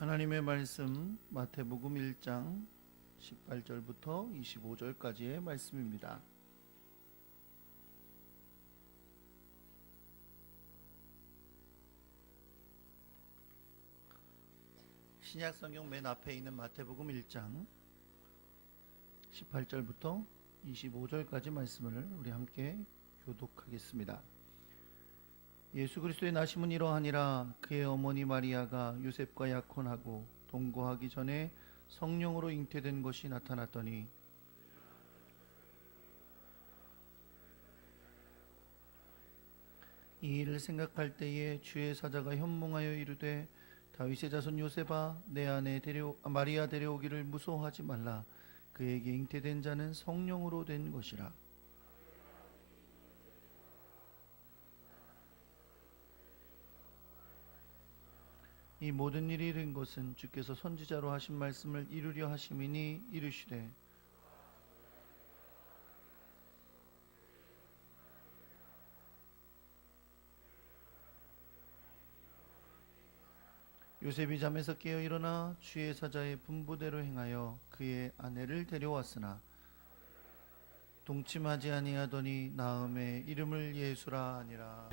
하나님의 말씀 마태복음 1장 18절부터 25절까지의 말씀입니다. 신약 성경 맨 앞에 있는 마태복음 1장 18절부터 25절까지 말씀을 우리 함께 교독하겠습니다. 예수 그리스도의 나심은 이러하니라. 그의 어머니 마리아가 요셉과 약혼하고 동거하기 전에 성령으로 잉태된 것이 나타났더니 이 일을 생각할 때에 주의 사자가 현몽하여 이르되 다윗의 자손 요셉아, 내 아내 마리아 데려오기를 무서워하지 말라. 그에게 잉태된 자는 성령으로 된 것이라. 이 모든 일이 된 것은 주께서 선지자로 하신 말씀을 이루려 하심이니 이르시되 요셉이 잠에서 깨어 일어나 주의 사자의 분부대로 행하여 그의 아내를 데려왔으나 동침하지 아니하더니 나음의 이름을 예수라 하니라.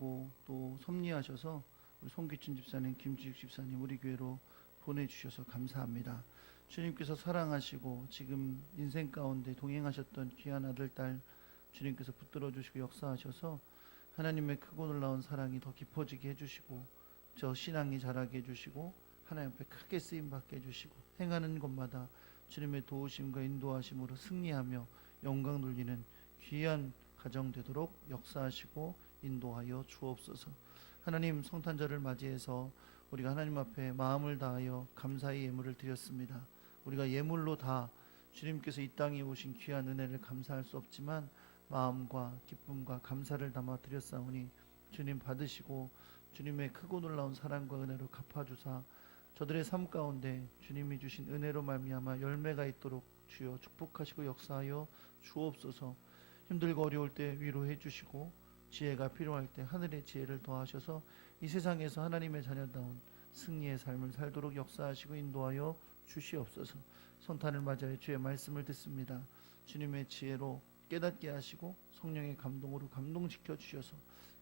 알고 또 섭리하셔서 우리 송기춘 집사님, 김주익 집사님 우리 교회로 보내주셔서 감사합니다. 주님께서 사랑하시고 지금 인생 가운데 동행하셨던 귀한 아들, 딸 주님께서 붙들어 주시고 역사하셔서 하나님의 크고 놀라운 사랑이 더 깊어지게 해주시고 저 신앙이 자라게 해주시고 하나님 앞에 크게 쓰임받게 해주시고 행하는 곳마다 주님의 도우심과 인도하심으로 승리하며 영광 돌리는 귀한 가정 되도록 역사하시고 인도하여 주옵소서. 하나님, 성탄절을 맞이해서 우리가 하나님 앞에 마음을 다하여 감사의 예물을 드렸습니다. 우리가 예물로 다 주님께서 이 땅에 오신 귀한 은혜를 감사할 수 없지만 마음과 기쁨과 감사를 담아 드렸사오니 주님 받으시고 주님의 크고 놀라운 사랑과 은혜로 갚아주사 저들의 삶 가운데 주님이 주신 은혜로 말미암아 열매가 있도록 주여 축복하시고 역사하여 주옵소서. 힘들고 어려울 때 위로해 주시고 지혜가 필요할 때 하늘의 지혜를 더하셔서 이 세상에서 하나님의 자녀다운 승리의 삶을 살도록 역사하시고 인도하여 주시옵소서. 성탄을 맞이하여 주의 말씀을 듣습니다. 주님의 지혜로 깨닫게 하시고 성령의 감동으로 감동시켜 주셔서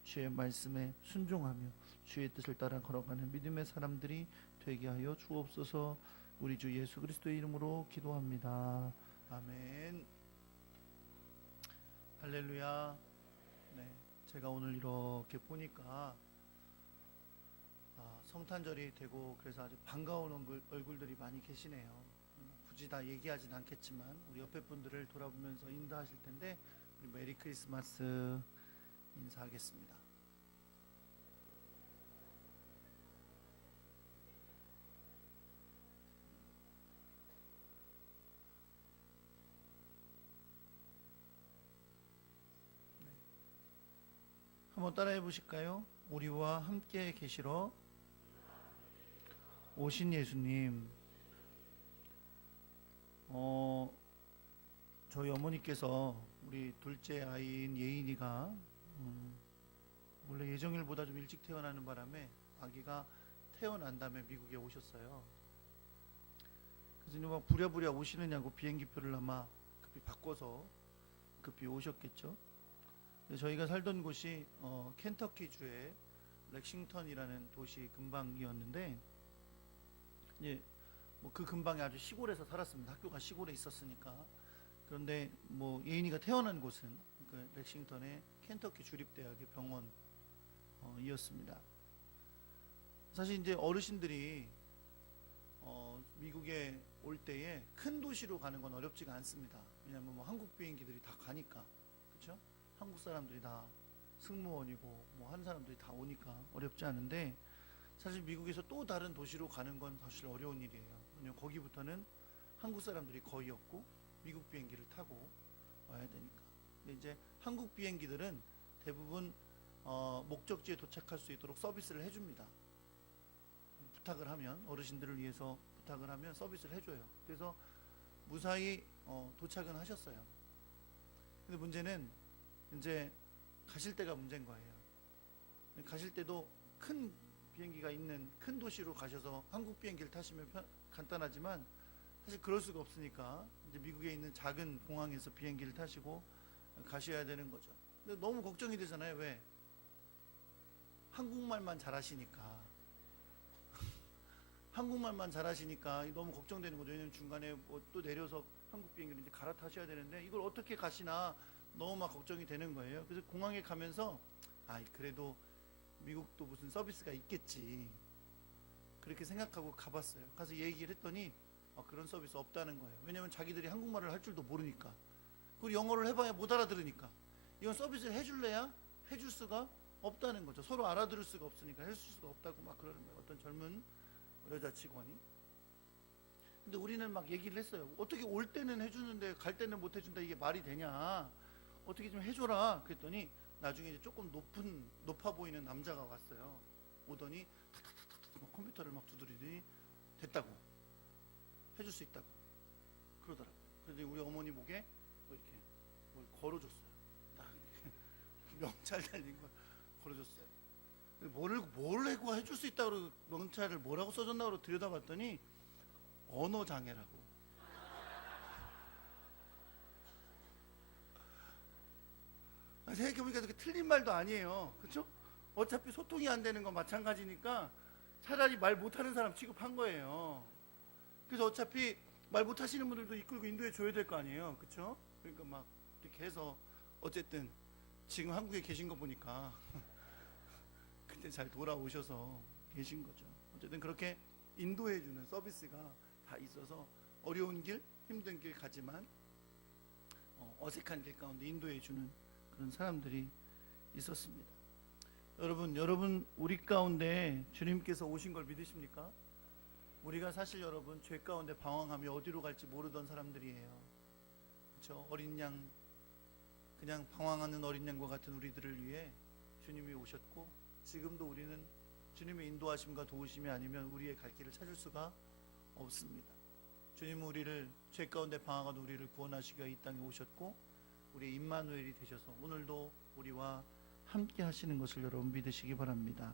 주의 말씀에 순종하며 주의 뜻을 따라 걸어가는 믿음의 사람들이 되게 하여 주옵소서. 우리 주 예수 그리스도의 이름으로 기도합니다. 아멘. 할렐루야. 네, 제가 오늘 이렇게 보니까 성탄절이 되고 그래서 아주 반가운 얼굴들이 많이 계시네요. 굳이 다 얘기하진 않겠지만 우리 옆에 분들을 돌아보면서 인사하실 텐데 우리 메리 크리스마스 인사하겠습니다. 한번 따라해 보실까요? 우리와 함께 계시러 오신 예수님. 저희 어머니께서 우리 둘째 아이인 예인이가 원래 예정일보다 좀 일찍 태어나는 바람에 아기가 태어난 다음에 미국에 오셨어요. 그래서 막 부랴부랴 오시느냐고 비행기표를 아마 급히 바꿔서 급히 오셨겠죠. 저희가 살던 곳이 켄터키주의 렉싱턴이라는 도시 근방이었는데 이제 뭐 그 근방에 아주 시골에서 살았습니다. 학교가 시골에 있었으니까. 그런데 뭐 예인이가 태어난 곳은 그 렉싱턴의 켄터키 주립대학의 병원이었습니다. 사실 이제 어르신들이 미국에 올 때에 큰 도시로 가는 건 어렵지가 않습니다. 왜냐하면 뭐 한국 비행기들이 다 가니까, 그렇죠? 한국 사람들이 다 승무원이고 뭐 한 사람들이 다 오니까 어렵지 않은데 사실 미국에서 또 다른 도시로 가는 건 사실 어려운 일이에요. 왜냐면 거기부터는 한국 사람들이 거의 없고 미국 비행기를 타고 와야 되니까. 근데 이제 한국 비행기들은 대부분 목적지에 도착할 수 있도록 서비스를 해줍니다. 부탁을 하면, 어르신들을 위해서 부탁을 하면 서비스를 해줘요. 그래서 무사히 도착은 하셨어요. 근데 문제는 이제 가실 때가 문제인 거예요. 가실 때도 큰 비행기가 있는 큰 도시로 가셔서 한국 비행기를 타시면 간단하지만 사실 그럴 수가 없으니까 이제 미국에 있는 작은 공항에서 비행기를 타시고 가셔야 되는 거죠. 근데 너무 걱정이 되잖아요. 왜? 한국말만 잘하시니까. 한국말만 잘하시니까 너무 걱정되는 거죠. 왜냐면 중간에 뭐 또 내려서 한국 비행기를 이제 갈아타셔야 되는데 이걸 어떻게 가시나 너무 막 걱정이 되는 거예요. 그래서 공항에 가면서 그래도 미국도 무슨 서비스가 있겠지 그렇게 생각하고 가봤어요. 가서 얘기를 했더니 그런 서비스 없다는 거예요. 왜냐면 자기들이 한국말을 할 줄도 모르니까, 그리고 영어를 해봐야 못 알아들으니까 이건 서비스를 해줄래야 해줄 수가 없다는 거죠. 서로 알아들을 수가 없으니까 해줄 수가 없다고 막 그러는 거예요. 어떤 젊은 여자 직원이. 근데 우리는 막 얘기를 했어요. 어떻게 올 때는 해주는데 갈 때는 못 해준다, 이게 말이 되냐, 어떻게 좀 해줘라. 그랬더니 나중에 이제 조금 높아 보이는 남자가 왔어요. 오더니 탁탁탁탁 컴퓨터를 막 두드리더니 됐다고, 해줄 수 있다고 그러더라고요. 그래서 우리 어머니 목에 뭐 이렇게 뭘 걸어줬어요. 딱 명찰 달린 걸 걸어줬어요. 뭘 해고 해줄 수 있다고 명찰을 뭐라고 써줬나고 들여다봤더니 언어 장애라고. 생각해보니까 그렇게 틀린 말도 아니에요. 그렇죠? 어차피 소통이 안 되는 건 마찬가지니까 차라리 말 못하는 사람 취급한 거예요. 그래서 어차피 말 못하시는 분들도 이끌고 인도해 줘야 될 거 아니에요, 그렇죠? 그러니까 막 이렇게 해서 어쨌든 지금 한국에 계신 거 보니까 그때 잘 돌아오셔서 계신 거죠. 어쨌든 그렇게 인도해 주는 서비스가 다 있어서 어려운 길, 힘든 길 가지만 어색한 길 가운데 인도해 주는 그런 사람들이 있었습니다. 여러분 우리 가운데 주님께서 오신 걸 믿으십니까? 우리가 사실 여러분 죄 가운데 방황하며 어디로 갈지 모르던 사람들이에요. 그렇죠? 어린 양, 그냥 방황하는 어린 양과 같은 우리들을 위해 주님이 오셨고, 지금도 우리는 주님의 인도하심과 도우심이 아니면 우리의 갈 길을 찾을 수가 없습니다. 주님은 우리를 죄 가운데 방황하는 우리를 구원하시기 위해 이 땅에 오셨고, 우리의 임마누엘이 되셔서 오늘도 우리와 함께 하시는 것을 여러분 믿으시기 바랍니다.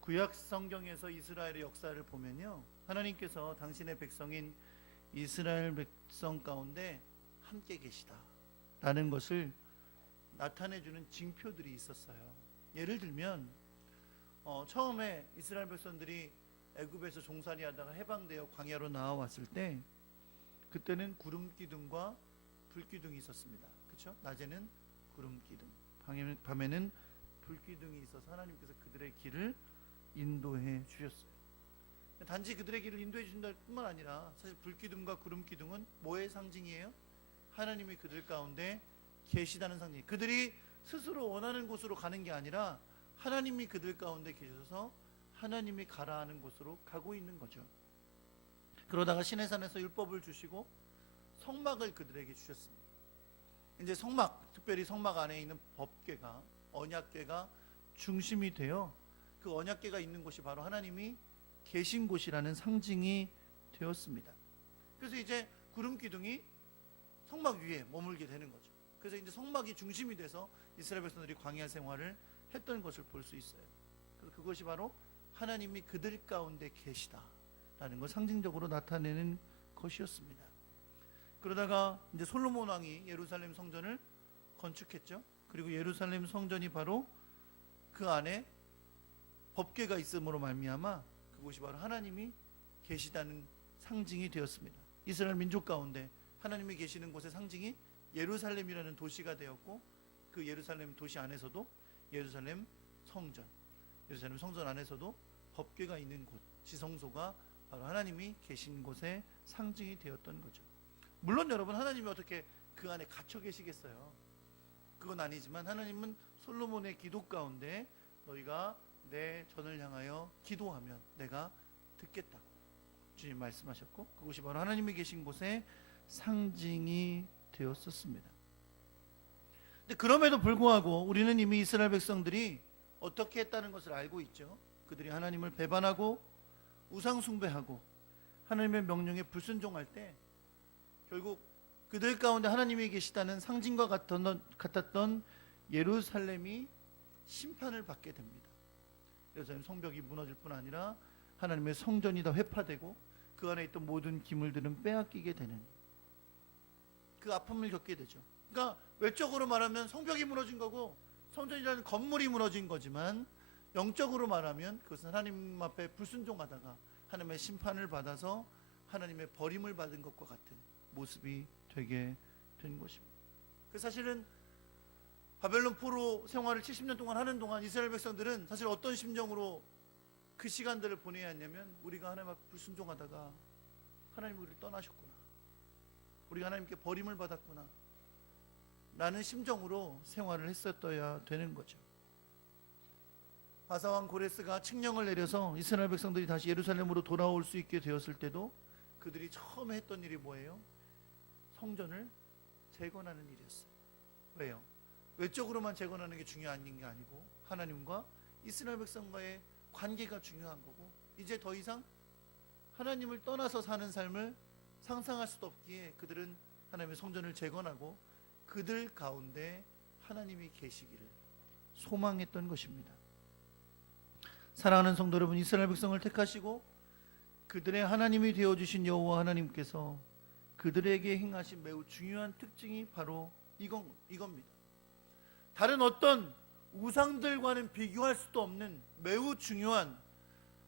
구약 성경에서 이스라엘의 역사를 보면요, 하나님께서 당신의 백성인 이스라엘 백성 가운데 함께 계시다 라는 것을 나타내주는 징표들이 있었어요. 예를 들면 처음에 이스라엘 백성들이 애굽에서 종살이 하다가 해방되어 광야로 나와왔을 때, 그때는 구름 기둥과 불 기둥이 있었습니다. 그렇죠? 낮에는 구름 기둥, 밤에는 불 기둥이 있어서 하나님께서 그들의 길을 인도해 주셨어요. 단지 그들의 길을 인도해 주신다 뿐만 아니라 사실 불 기둥과 구름 기둥은 뭐의 상징이에요? 하나님이 그들 가운데 계시다는 상징. 그들이 스스로 원하는 곳으로 가는 게 아니라 하나님이 그들 가운데 계셔서 하나님이 가라 하는 곳으로 가고 있는 거죠. 그러다가 시내산에서 율법을 주시고 성막을 그들에게 주셨습니다. 이제 성막, 특별히 성막 안에 있는 법궤가, 언약궤가 중심이 되어 그 언약궤가 있는 곳이 바로 하나님이 계신 곳이라는 상징이 되었습니다. 그래서 이제 구름 기둥이 성막 위에 머물게 되는 거죠. 그래서 이제 성막이 중심이 돼서 이스라엘 백성들이 광야 생활을 했던 것을 볼 수 있어요. 그래서 그것이 바로 하나님이 그들 가운데 계시다라는 걸 상징적으로 나타내는 것이었습니다. 그러다가 이제 솔로몬 왕이 예루살렘 성전을 건축했죠. 그리고 예루살렘 성전이 바로 그 안에 법궤가 있음으로 말미암아 그곳이 바로 하나님이 계시다는 상징이 되었습니다. 이스라엘 민족 가운데 하나님이 계시는 곳의 상징이 예루살렘이라는 도시가 되었고, 그 예루살렘 도시 안에서도 예루살렘 성전 안에서도 법궤가 있는 곳, 지성소가 바로 하나님이 계신 곳의 상징이 되었던 거죠. 물론 여러분, 하나님이 어떻게 그 안에 갇혀 계시겠어요? 그건 아니지만 하나님은 솔로몬의 기도 가운데 너희가 내 전을 향하여 기도하면 내가 듣겠다고 주님 말씀하셨고, 그것이 바로 하나님이 계신 곳의 상징이 되었었습니다. 근데 그럼에도 불구하고 우리는 이미 이스라엘 백성들이 어떻게 했다는 것을 알고 있죠. 그들이 하나님을 배반하고 우상 숭배하고 하나님의 명령에 불순종할 때 결국 그들 가운데 하나님이 계시다는 상징과 같았던 예루살렘이 심판을 받게 됩니다. 예루살렘 성벽이 무너질 뿐 아니라 하나님의 성전이 다 회파되고 그 안에 있던 모든 기물들은 빼앗기게 되는 그 아픔을 겪게 되죠. 그러니까 외적으로 말하면 성벽이 무너진 거고 성전이라는 건물이 무너진 거지만, 영적으로 말하면 그것은 하나님 앞에 불순종하다가 하나님의 심판을 받아서 하나님의 버림을 받은 것과 같은 모습이 되게 된 것입니다. 그 사실은 바벨론 포로 생활을 70년 동안 하는 동안 이스라엘 백성들은 사실 어떤 심정으로 그 시간들을 보내야 했냐면, 우리가 하나님 앞에 불순종하다가 하나님 우리를 떠나셨구나, 우리가 하나님께 버림을 받았구나 라는 심정으로 생활을 했었어야 되는 거죠. 바사왕 고레스가 칙령을 내려서 이스라엘 백성들이 다시 예루살렘으로 돌아올 수 있게 되었을 때도 그들이 처음에 했던 일이 뭐예요? 성전을 재건하는 일이었어요. 왜요? 외적으로만 재건하는 게 중요한 게 아니고 하나님과 이스라엘 백성과의 관계가 중요한 거고, 이제 더 이상 하나님을 떠나서 사는 삶을 상상할 수도 없기에 그들은 하나님의 성전을 재건하고 그들 가운데 하나님이 계시기를 소망했던 것입니다. 사랑하는 성도 여러분, 이스라엘 백성을 택하시고 그들의 하나님이 되어주신 여호와 하나님께서 그들에게 행하신 매우 중요한 특징이 바로 이겁니다. 다른 어떤 우상들과는 비교할 수도 없는 매우 중요한,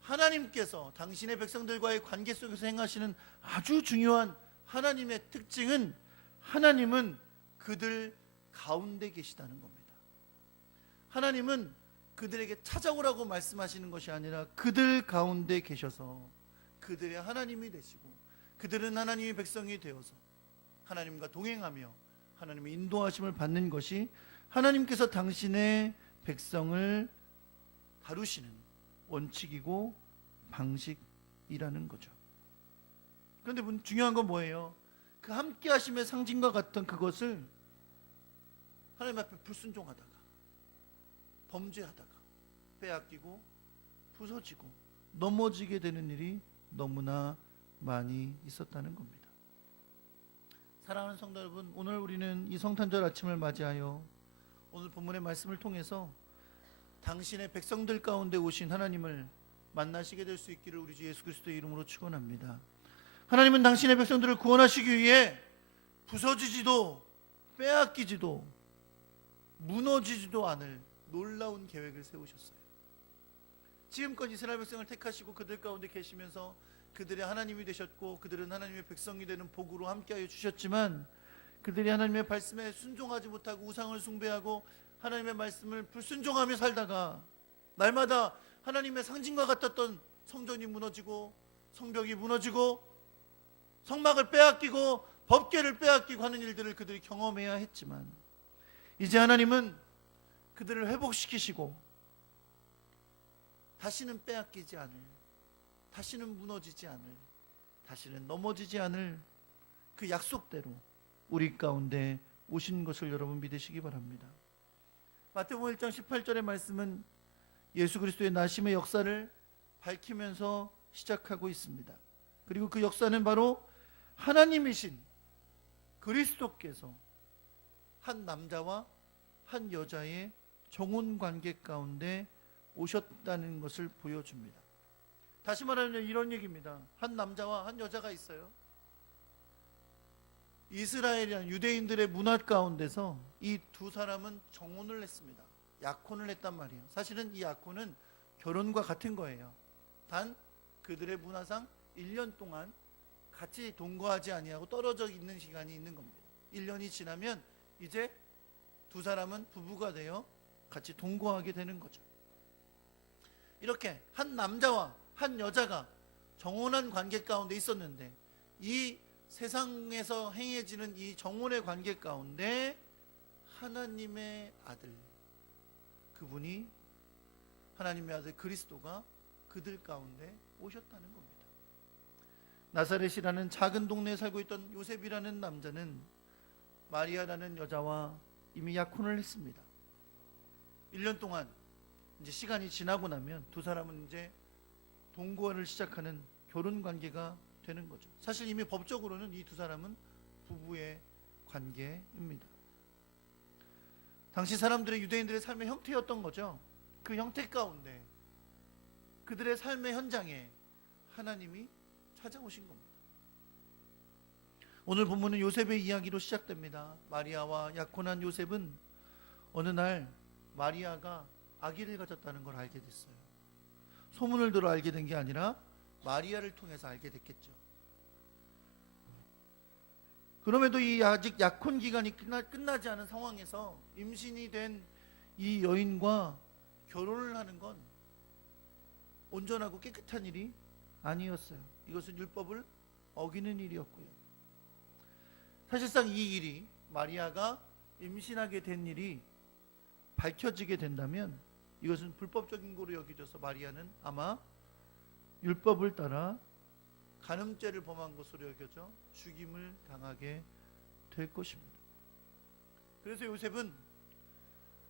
하나님께서 당신의 백성들과의 관계 속에서 행하시는 아주 중요한 하나님의 특징은, 하나님은 그들 가운데 계시다는 겁니다. 하나님은 그들에게 찾아오라고 말씀하시는 것이 아니라 그들 가운데 계셔서 그들의 하나님이 되시고, 그들은 하나님의 백성이 되어서 하나님과 동행하며 하나님의 인도하심을 받는 것이 하나님께서 당신의 백성을 다루시는 원칙이고 방식이라는 거죠. 그런데 중요한 건 뭐예요? 그 함께 하심의 상징과 같은 그것을 하나님 앞에 불순종하다가, 범죄하다가 빼앗기고 부서지고 넘어지게 되는 일이 너무나 많이 있었다는 겁니다. 사랑하는 성도 여러분, 오늘 우리는 이 성탄절 아침을 맞이하여 오늘 본문의 말씀을 통해서 당신의 백성들 가운데 오신 하나님을 만나시게 될 수 있기를 우리 주 예수 그리스도의 이름으로 축원합니다. 하나님은 당신의 백성들을 구원하시기 위해 부서지지도 빼앗기지도 무너지지도 않을 놀라운 계획을 세우셨어요. 지금껏 이스라엘 백성을 택하시고 그들 가운데 계시면서 그들의 하나님이 되셨고, 그들은 하나님의 백성이 되는 복으로 함께하여 주셨지만, 그들이 하나님의 말씀에 순종하지 못하고 우상을 숭배하고 하나님의 말씀을 불순종하며 살다가 날마다 하나님의 상징과 같았던 성전이 무너지고 성벽이 무너지고 성막을 빼앗기고 법궤를 빼앗기고 하는 일들을 그들이 경험해야 했지만, 이제 하나님은 그들을 회복시키시고 다시는 빼앗기지 않을, 다시는 무너지지 않을, 다시는 넘어지지 않을 그 약속대로 우리 가운데 오신 것을 여러분 믿으시기 바랍니다. 마태복음 1장 18절의 말씀은 예수 그리스도의 나심의 역사를 밝히면서 시작하고 있습니다. 그리고 그 역사는 바로 하나님이신 그리스도께서 한 남자와 한 여자의 정혼 관계 가운데 오셨다는 것을 보여줍니다. 다시 말하면 이런 얘기입니다. 한 남자와 한 여자가 있어요. 이스라엘이란 유대인들의 문화 가운데서 이 두 사람은 정혼을 했습니다. 약혼을 했단 말이에요. 사실은 이 약혼은 결혼과 같은 거예요. 단 그들의 문화상 1년 동안 같이 동거하지 아니하고 떨어져 있는 시간이 있는 겁니다. 1년이 지나면 이제 두 사람은 부부가 되어 같이 동거하게 되는 거죠. 이렇게 한 남자와 한 여자가 정혼한 관계 가운데 있었는데, 이 세상에서 행해지는 이 정혼의 관계 가운데 하나님의 아들, 그분이 하나님의 아들 그리스도가 그들 가운데 오셨다는 겁니다. 나사렛이라는 작은 동네에 살고 있던 요셉이라는 남자는 마리아라는 여자와 이미 약혼을 했습니다. 1년 동안 이제 시간이 지나고 나면 두 사람은 이제 동거를 시작하는 결혼 관계가 되는 거죠. 사실 이미 법적으로는 이 두 사람은 부부의 관계입니다. 당시 사람들의, 유대인들의 삶의 형태였던 거죠. 그 형태 가운데 그들의 삶의 현장에 하나님이 찾아오신 겁니다. 오늘 본문은 요셉의 이야기로 시작됩니다. 마리아와 약혼한 요셉은 어느 날 마리아가 아기를 가졌다는 걸 알게 됐어요. 소문을 들어 알게 된 게 아니라 마리아를 통해서 알게 됐겠죠. 그럼에도 이 아직 약혼 기간이 끝나지 않은 상황에서 임신이 된 이 여인과 결혼을 하는 건 온전하고 깨끗한 일이 아니었어요. 이것은 율법을 어기는 일이었고요. 사실상 이 일이, 마리아가 임신하게 된 일이 밝혀지게 된다면 이것은 불법적인 거로 여겨져서 마리아는 아마 율법을 따라 간음죄를 범한 것으로 여겨져 죽임을 당하게 될 것입니다. 그래서 요셉은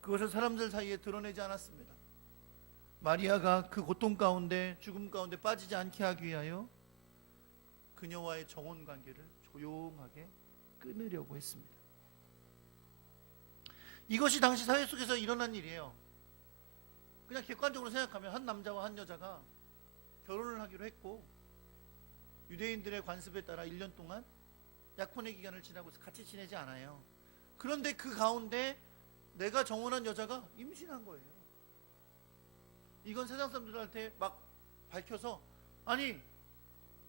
그것을 사람들 사이에 드러내지 않았습니다. 마리아가 그 고통 가운데, 죽음 가운데 빠지지 않게 하기 위하여 그녀와의 정혼 관계를 조용하게 끊으려고 했습니다. 이것이 당시 사회 속에서 일어난 일이에요. 그냥 객관적으로 생각하면 한 남자와 한 여자가 결혼을 하기로 했고, 유대인들의 관습에 따라 1년 동안 약혼의 기간을 지나고 같이 지내지 않아요. 그런데 그 가운데 내가 정혼한 여자가 임신한 거예요. 이건 세상 사람들한테 막 밝혀서, 아니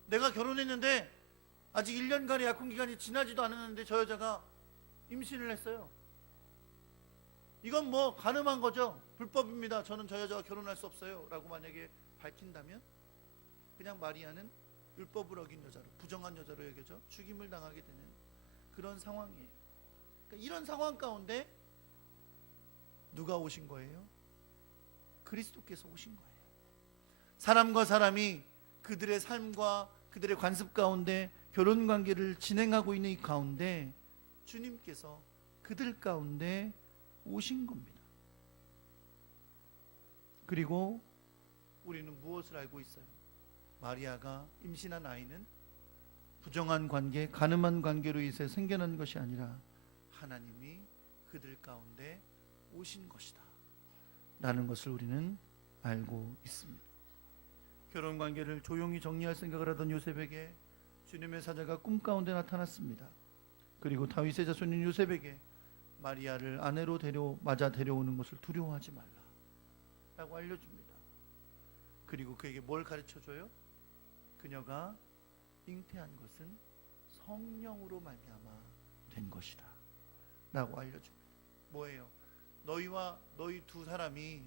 내가 결혼했는데 아직 1년간의 약혼 기간이 지나지도 않았는데 저 여자가 임신을 했어요. 이건 뭐 간음한 거죠. 불법입니다. 저는 저 여자와 결혼할 수 없어요 라고 만약에 밝힌다면 그냥 마리아는 율법을 어긴 여자로, 부정한 여자로 여겨져 죽임을 당하게 되는 그런 상황이에요. 그러니까 이런 상황 가운데 누가 오신 거예요? 그리스도께서 오신 거예요. 사람과 사람이 그들의 삶과 그들의 관습 가운데 결혼관계를 진행하고 있는 이 가운데 주님께서 그들 가운데 오신 겁니다. 그리고 우리는 무엇을 알고 있어요? 마리아가 임신한 아이는 부정한 관계, 간음한 관계로 인해 생겨난 것이 아니라 하나님이 그들 가운데 오신 것이다 라는 것을 우리는 알고 있습니다. 결혼관계를 조용히 정리할 생각을 하던 요셉에게 주님의 사자가 꿈 가운데 나타났습니다. 그리고 다윗의 자손인 요셉에게 마리아를 아내로 맞아 데려오는 것을 두려워하지 말라 라고 알려줍니다. 그리고 그에게 뭘 가르쳐줘요? 그녀가 잉태한 것은 성령으로 말미암아 된 것이다 라고 알려줍니다. 뭐예요? 너희와 너희 두 사람이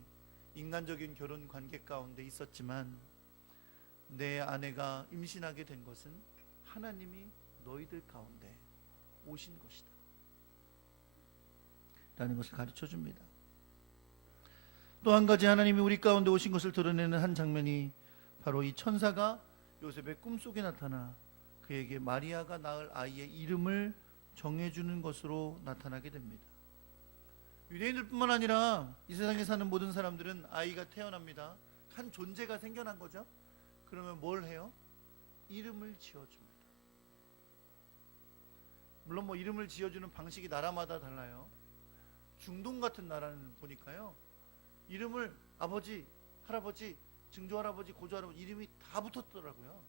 인간적인 결혼 관계 가운데 있었지만 내 아내가 임신하게 된 것은 하나님이 너희들 가운데 오신 것이다 라는 것을 가르쳐 줍니다. 또 한 가지 하나님이 우리 가운데 오신 것을 드러내는 한 장면이 바로 이 천사가 요셉의 꿈속에 나타나 그에게 마리아가 낳을 아이의 이름을 정해주는 것으로 나타나게 됩니다. 유대인들뿐만 아니라 이 세상에 사는 모든 사람들은 아이가 태어납니다. 한 존재가 생겨난 거죠. 그러면 뭘 해요? 이름을 지어줍니다. 물론 뭐 이름을 지어주는 방식이 나라마다 달라요. 중동 같은 나라는 보니까요, 이름을 아버지, 할아버지, 증조할아버지, 고조할아버지 이름이 다 붙었더라고요.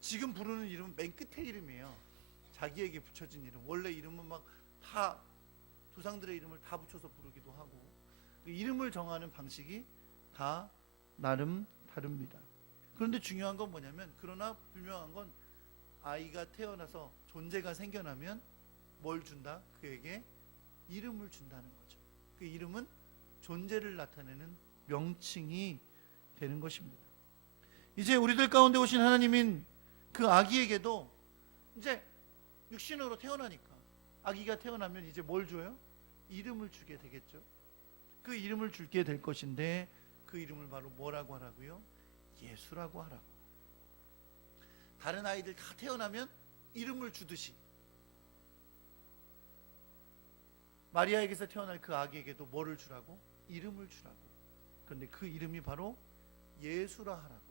지금 부르는 이름은 맨 끝에 이름이에요. 자기에게 붙여진 이름. 원래 이름은 막 다 조상들의 이름을 다 붙여서 부르기도 하고, 이름을 정하는 방식이 다 나름 다릅니다. 그런데 중요한 건 뭐냐면, 그러나 분명한 건 아이가 태어나서 존재가 생겨나면 뭘 준다? 그에게 이름을 준다는 거죠. 그 이름은 존재를 나타내는 명칭이 되는 것입니다. 이제 우리들 가운데 오신 하나님인 그 아기에게도 이제 육신으로 태어나니까, 아기가 태어나면 이제 뭘 줘요? 이름을 주게 되겠죠. 그 이름을 주게 될 것인데, 그 이름을 바로 뭐라고 하라고요? 예수라고 하라고. 다른 아이들 다 태어나면 이름을 주듯이 마리아에게서 태어날 그 아기에게도 뭐를 주라고? 이름을 주라고. 그런데 그 이름이 바로 예수라 하라고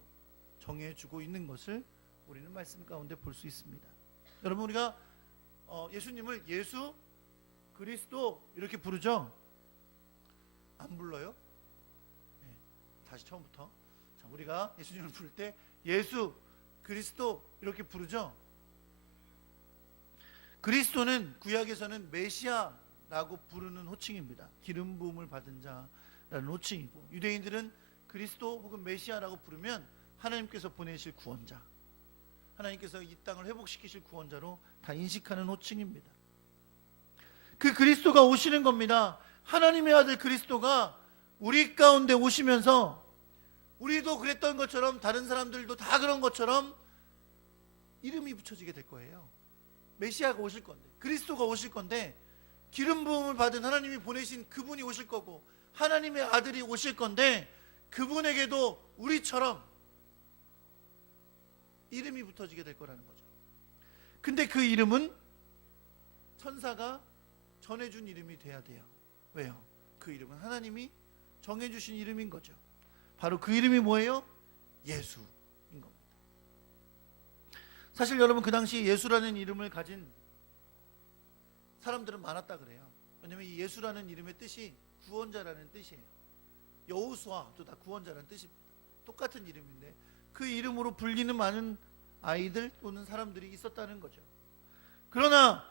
정해주고 있는 것을 우리는 말씀 가운데 볼 수 있습니다. 여러분, 우리가 예수님을 예수 그리스도 이렇게 부르죠? 안 불러요? 네, 다시 처음부터. 자, 우리가 예수님을 부를 때 예수 그리스도 이렇게 부르죠? 그리스도는 구약에서는 메시아라고 부르는 호칭입니다. 기름 부음을 받은 자라는 호칭이고, 유대인들은 그리스도 혹은 메시아라고 부르면 하나님께서 보내실 구원자, 하나님께서 이 땅을 회복시키실 구원자로 다 인식하는 호칭입니다. 그 그리스도가 오시는 겁니다. 하나님의 아들 그리스도가 우리 가운데 오시면서, 우리도 그랬던 것처럼 다른 사람들도 다 그런 것처럼 이름이 붙여지게 될 거예요. 메시아가 오실 건데, 그리스도가 오실 건데, 기름 부음을 받은 하나님이 보내신 그분이 오실 거고, 하나님의 아들이 오실 건데, 그분에게도 우리처럼 이름이 붙어지게 될 거라는 거죠. 근데 그 이름은 천사가 전해준 이름이 돼야 돼요. 왜요? 그 이름은 하나님이 정해주신 이름인 거죠. 바로 그 이름이 뭐예요? 예수인 겁니다. 사실 여러분, 그 당시 예수라는 이름을 가진 사람들은 많았다 그래요. 왜냐하면 이 예수라는 이름의 뜻이 구원자라는 뜻이에요. 여호수아도 다 구원자라는 뜻입니다. 똑같은 이름인데 그 이름으로 불리는 많은 아이들 또는 사람들이 있었다는 거죠. 그러나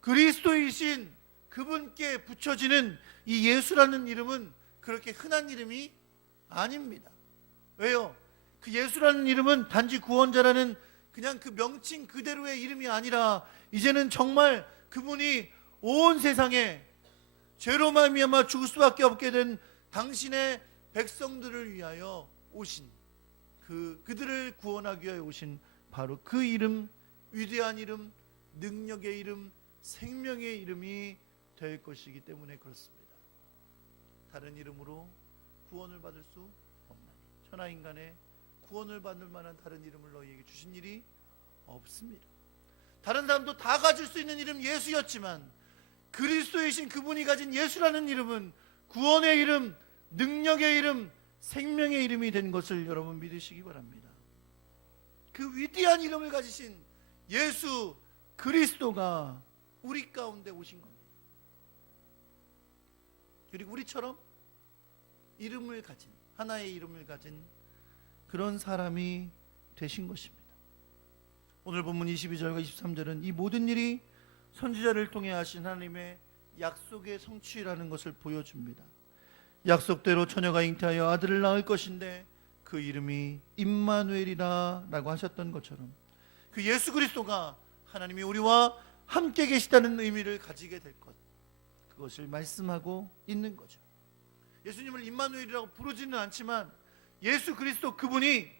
그리스도이신 그분께 붙여지는 이 예수라는 이름은 그렇게 흔한 이름이 아닙니다. 왜요? 그 예수라는 이름은 단지 구원자라는 그냥 그 명칭 그대로의 이름이 아니라 이제는 정말 그분이 온 세상에 죄로 말미암아 죽을 수밖에 없게 된 당신의 백성들을 위하여 오신 그들을 구원하기 위하여 오신 바로 그 이름, 위대한 이름, 능력의 이름, 생명의 이름이 될 것이기 때문에 그렇습니다. 다른 이름으로 구원을 받을 수 없나니 천하인간의 구원을 받을 만한 다른 이름을 너희에게 주신 일이 없습니다. 다른 사람도 다 가질 수 있는 이름 예수였지만 그리스도이신 그분이 가진 예수라는 이름은 구원의 이름, 능력의 이름, 생명의 이름이 된 것을 여러분 믿으시기 바랍니다. 그 위대한 이름을 가지신 예수 그리스도가 우리 가운데 오신 겁니다. 그리고 우리처럼 이름을 가진, 하나의 이름을 가진 그런 사람이 되신 것입니다. 오늘 본문 22절과 23절은 이 모든 일이 선지자를 통해 하신 하나님의 약속의 성취라는 것을 보여줍니다. 약속대로 처녀가 잉태하여 아들을 낳을 것인데 그 이름이 임마누엘이라 라고 하셨던 것처럼 그 예수 그리스도가 하나님이 우리와 함께 계시다는 의미를 가지게 될 것, 그것을 말씀하고 있는 거죠. 예수님을 임마누엘이라고 부르지는 않지만 예수 그리스도 그분이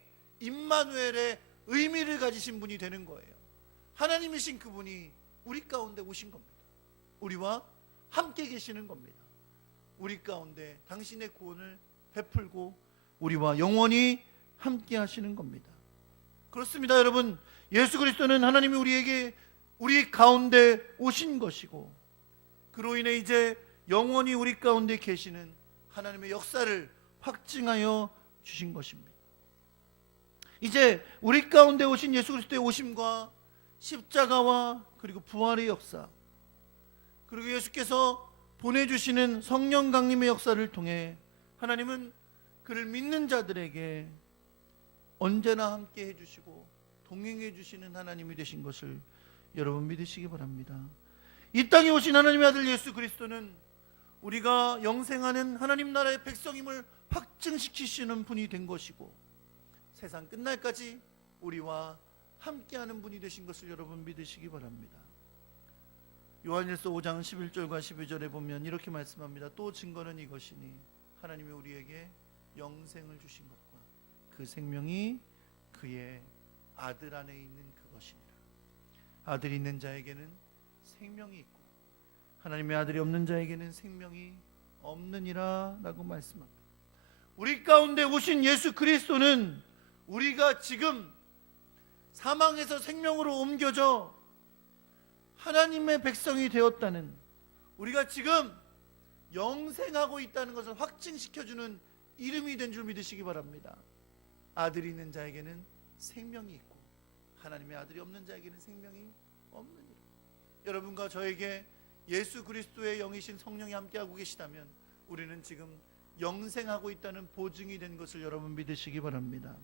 임마누엘의 의미를 가지신 분이 되는 거예요. 하나님이신 그분이 우리 가운데 오신 겁니다. 우리와 함께 계시는 겁니다. 우리 가운데 당신의 구원을 베풀고 우리와 영원히 함께 하시는 겁니다. 그렇습니다, 여러분. 예수 그리스도는 하나님이 우리 가운데 오신 것이고 그로 인해 이제 영원히 우리 가운데 계시는 하나님의 역사를 확증하여 주신 것입니다. 이제 우리 가운데 오신 예수 그리스도의 오심과 십자가와 그리고 부활의 역사, 그리고 예수께서 보내주시는 성령 강림의 역사를 통해 하나님은 그를 믿는 자들에게 언제나 함께 해주시고 동행해 주시는 하나님이 되신 것을 여러분 믿으시기 바랍니다. 이 땅에 오신 하나님의 아들 예수 그리스도는 우리가 영생하는 하나님 나라의 백성임을 확증시키시는 분이 된 것이고 세상 끝날까지 우리와 함께하는 분이 되신 것을 여러분 믿으시기 바랍니다. 요한일서 5장 11절과 12절에 보면 이렇게 말씀합니다. 또 증거는 이것이니 하나님이 우리에게 영생을 주신 것과 그 생명이 그의 아들 안에 있는 그것이니라. 아들이 있는 자에게는 생명이 있고 하나님의 아들이 없는 자에게는 생명이 없느니라 라고 말씀합니다. 우리 가운데 오신 예수 그리스도는 우리가 지금 사망에서 생명으로 옮겨져 하나님의 백성이 되었다는, 우리가 지금 영생하고 있다는 것을 확증시켜주는 이름이 된 줄 믿으시기 바랍니다. 아들이 있는 자에게는 생명이 있고 하나님의 아들이 없는 자에게는 생명이 없느니라. 여러분과 저에게 예수 그리스도의 영이신 성령이 함께하고 계시다면 우리는 지금 영생하고 있다는 보증이 된 것을 여러분 믿으시기 바랍니다.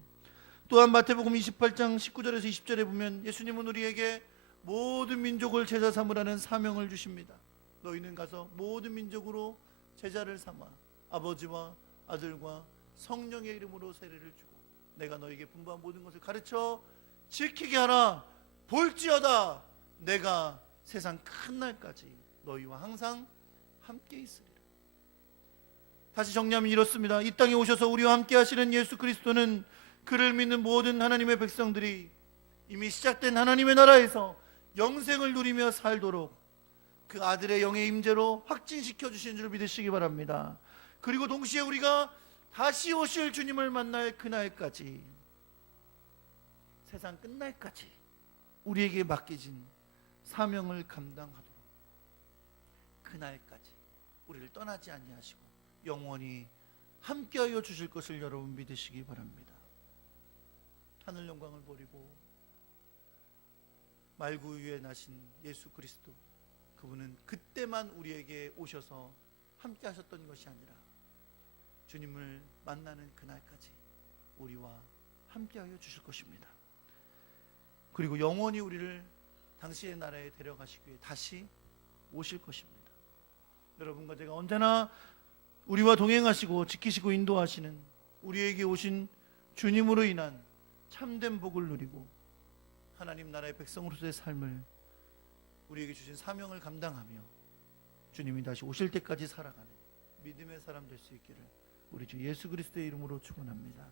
또한 마태복음 28장 19절에서 20절에 보면 예수님은 우리에게 모든 민족을 제자 삼으라는 사명을 주십니다. 너희는 가서 모든 민족으로 제자를 삼아 아버지와 아들과 성령의 이름으로 세례를 주고 내가 너희에게 분부한 모든 것을 가르쳐 지키게 하라. 볼지어다 내가 세상 끝날까지 너희와 항상 함께 있으리라. 다시 정리하면 이렇습니다. 이 땅에 오셔서 우리와 함께 하시는 예수 그리스도는 그를 믿는 모든 하나님의 백성들이 이미 시작된 하나님의 나라에서 영생을 누리며 살도록 그 아들의 영의 임재로 확진시켜 주신 줄 믿으시기 바랍니다. 그리고 동시에 우리가 다시 오실 주님을 만날 그날까지, 세상 끝날까지 우리에게 맡겨진 사명을 감당하도록 그날까지 우리를 떠나지 아니하시고 영원히 함께하여 주실 것을 여러분 믿으시기 바랍니다. 하늘 영광을 버리고 말구 위에 나신 예수 그리스도, 그분은 그때만 우리에게 오셔서 함께 하셨던 것이 아니라 주님을 만나는 그날까지 우리와 함께하여 주실 것입니다. 그리고 영원히 우리를 당신의 나라에 데려가시기 위해 다시 오실 것입니다. 여러분과 제가 언제나 우리와 동행하시고 지키시고 인도하시는 우리에게 오신 주님으로 인한 참된 복을 누리고 하나님 나라의 백성으로서의 삶을 우리에게 주신 사명을 감당하며 주님이 다시 오실 때까지 살아가는 믿음의 사람 될 수 있기를 우리 주 예수 그리스도의 이름으로 축원합니다.